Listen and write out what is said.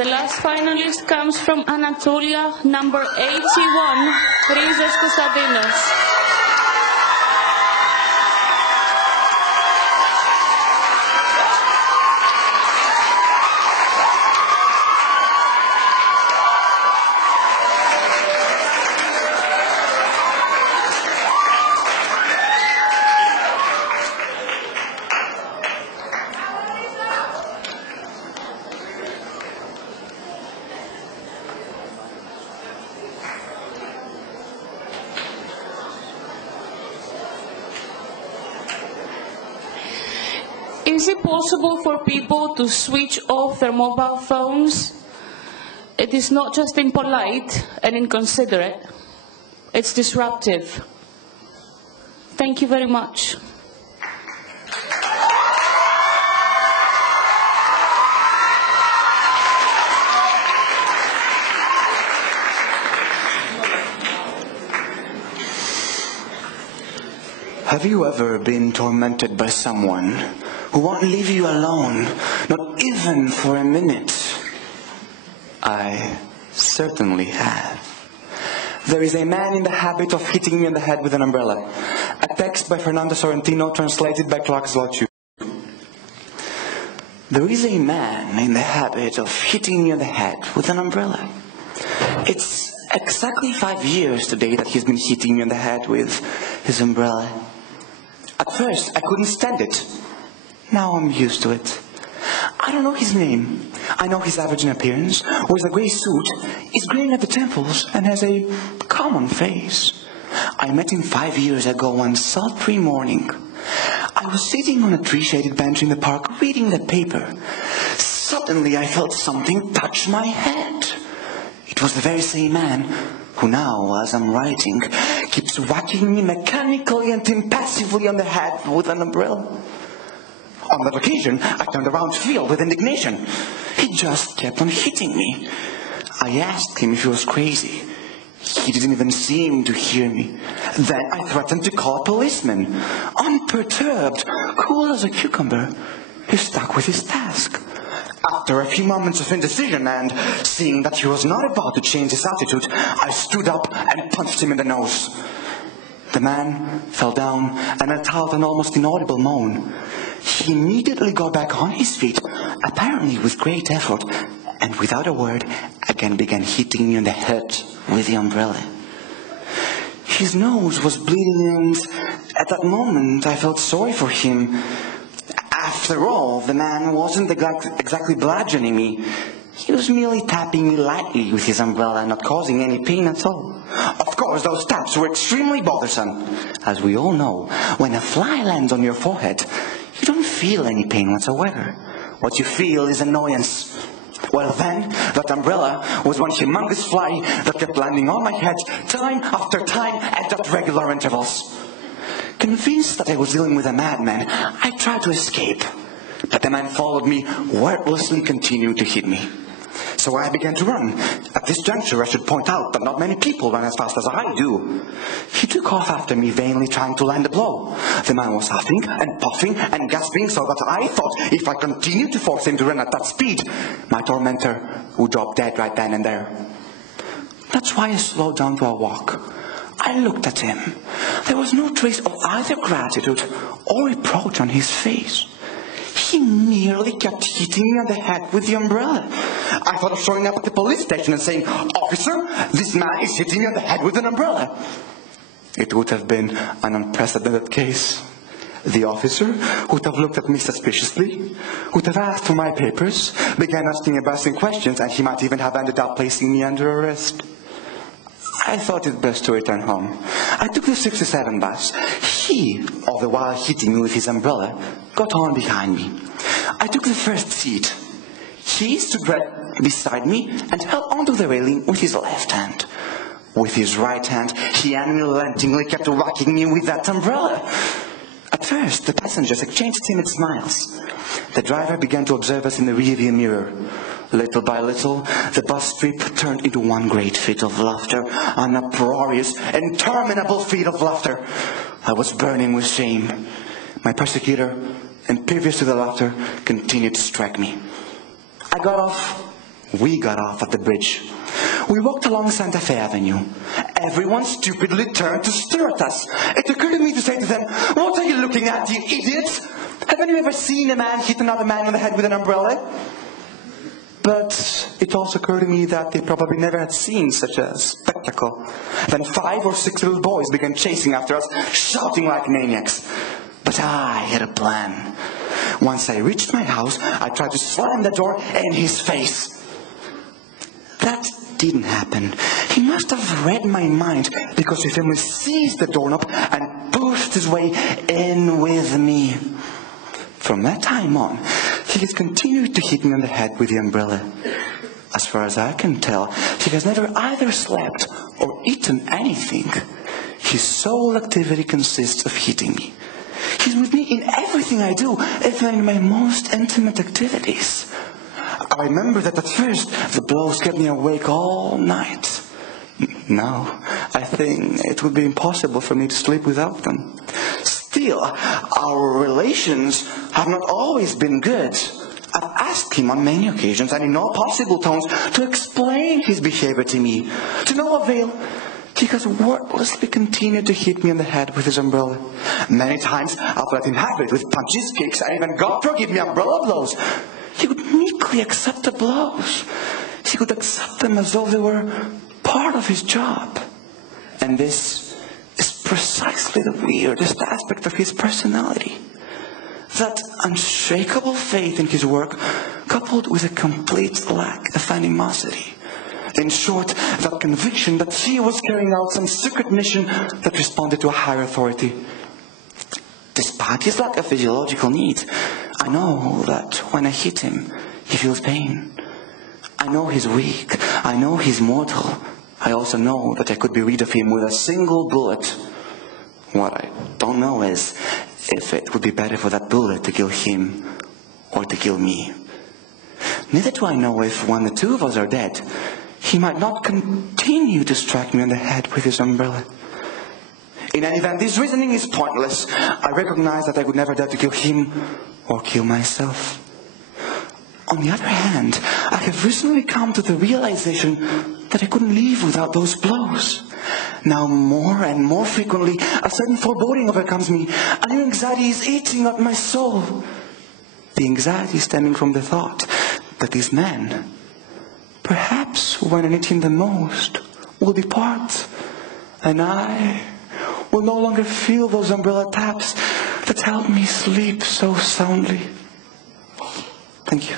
the last finalist comes from Anatolia, number 81, Rizos Konstantinos. Is it possible for people to switch off their mobile phones? It is not just impolite and inconsiderate, it's disruptive. Thank you very much. Have you ever been tormented by someone who won't leave you alone, not even for a minute? I certainly have. There is a man in the habit of hitting me on the head with an umbrella. A text by Fernando Sorrentino, translated by Clark Zlochu. There is a man in the habit of hitting me on the head with an umbrella. It's exactly 5 years today that he's been hitting me on the head with his umbrella. At first, I couldn't stand it. Now I'm used to it. I don't know his name. I know he's average in appearance, wears a grey suit, is graying at the temples, and has a common face. I met him 5 years ago one sultry morning. I was sitting on a tree-shaded bench in the park reading the paper. Suddenly I felt something touch my head. It was the very same man who now, as I'm writing, keeps whacking me mechanically and impassively on the head with an umbrella. On that occasion, I turned around filled with indignation. He just kept on hitting me. I asked him if he was crazy. He didn't even seem to hear me. Then I threatened to call a policeman. Unperturbed, cool as a cucumber, he stuck with his task. After a few moments of indecision and seeing that he was not about to change his attitude, I stood up and punched him in the nose. The man fell down and let out an almost inaudible moan. He immediately got back on his feet, apparently with great effort, and without a word, again began hitting me on the head with the umbrella. His nose was bleeding, and at that moment I felt sorry for him. After all, the man wasn't exactly bludgeoning me. He was merely tapping me lightly with his umbrella, not causing any pain at all. Of course, those taps were extremely bothersome. As we all know, when a fly lands on your forehead, you don't feel any pain whatsoever. What you feel is annoyance. Well then, that umbrella was one humongous fly that kept landing on my head time after time and at regular intervals. Convinced that I was dealing with a madman, I tried to escape. But the man followed me, wordlessly continuing to hit me. So I began to run. At this juncture, I should point out that not many people run as fast as I do. He took off after me, vainly trying to land a blow. The man was huffing and puffing and gasping, so that I thought if I continued to force him to run at that speed, my tormentor would drop dead right then and there. That's why I slowed down to a walk. I looked at him. There was no trace of either gratitude or reproach on his face. He merely kept hitting me on the head with the umbrella. I thought of showing up at the police station and saying, "Officer, this man is hitting me on the head with an umbrella." It would have been an unprecedented case. The officer would have looked at me suspiciously, would have asked for my papers, began asking embarrassing questions, and he might even have ended up placing me under arrest. I thought it best to return home. I took the 67 bus. He, all the while hitting me with his umbrella, got on behind me. I took the first seat. He stood right beside me and held onto the railing with his left hand. With his right hand, he unrelentingly kept whacking me with that umbrella. At first, the passengers exchanged timid smiles. The driver began to observe us in the rearview mirror. Little by little, the bus trip turned into one great fit of laughter, an uproarious, interminable fit of laughter. I was burning with shame. My persecutor, impervious to the laughter, continued to strike me. I got off We got off at the bridge. We walked along Santa Fe Avenue. Everyone stupidly turned to stare at us. It occurred to me to say to them, "What are you looking at, you idiots? Haven't you ever seen a man hit another man on the head with an umbrella?" But it also occurred to me that they probably never had seen such a spectacle. Then 5 or 6 little boys began chasing after us, shouting like maniacs. But I had a plan. Once I reached my house, I tried to slam the door in his face. That didn't happen. He must have read my mind, because he firmly seized the doorknob and pushed his way in with me. From that time on, he has continued to hit me on the head with the umbrella. As far as I can tell, he has never either slept or eaten anything. His sole activity consists of hitting me. He's with me in everything I do, even in my most intimate activities. I remember that at first the blows kept me awake all night. Now, I think it would be impossible for me to sleep without them. Still, our relations have not always been good. I've asked him on many occasions and in all possible tones to explain his behavior to me. To no avail. He has wordlessly continued to hit me on the head with his umbrella. Many times I've let him have it with punches, kicks, and even, God forgive me, umbrella blows. He would meekly accept the blows. He would accept them as though they were part of his job. And this is precisely the weirdest aspect of his personality. That unshakable faith in his work, coupled with a complete lack of animosity. In short, that conviction that he was carrying out some secret mission that responded to a higher authority. Despite his lack of physiological needs, I know that when I hit him, he feels pain. I know he's weak. I know he's mortal. I also know that I could be rid of him with a single bullet. What I don't know is if it would be better for that bullet to kill him or to kill me. Neither do I know if when the two of us are dead, he might not continue to strike me on the head with his umbrella. In any event, this reasoning is pointless. I recognize that I would never dare to kill him or kill myself. On the other hand, I have recently come to the realization that I couldn't live without those blows. Now more and more frequently, a certain foreboding overcomes me. A new anxiety is eating at my soul. The anxiety stemming from the thought that these men, perhaps when I need him the most, will depart, and I will no longer feel those umbrella taps that help me sleep so soundly. Thank you.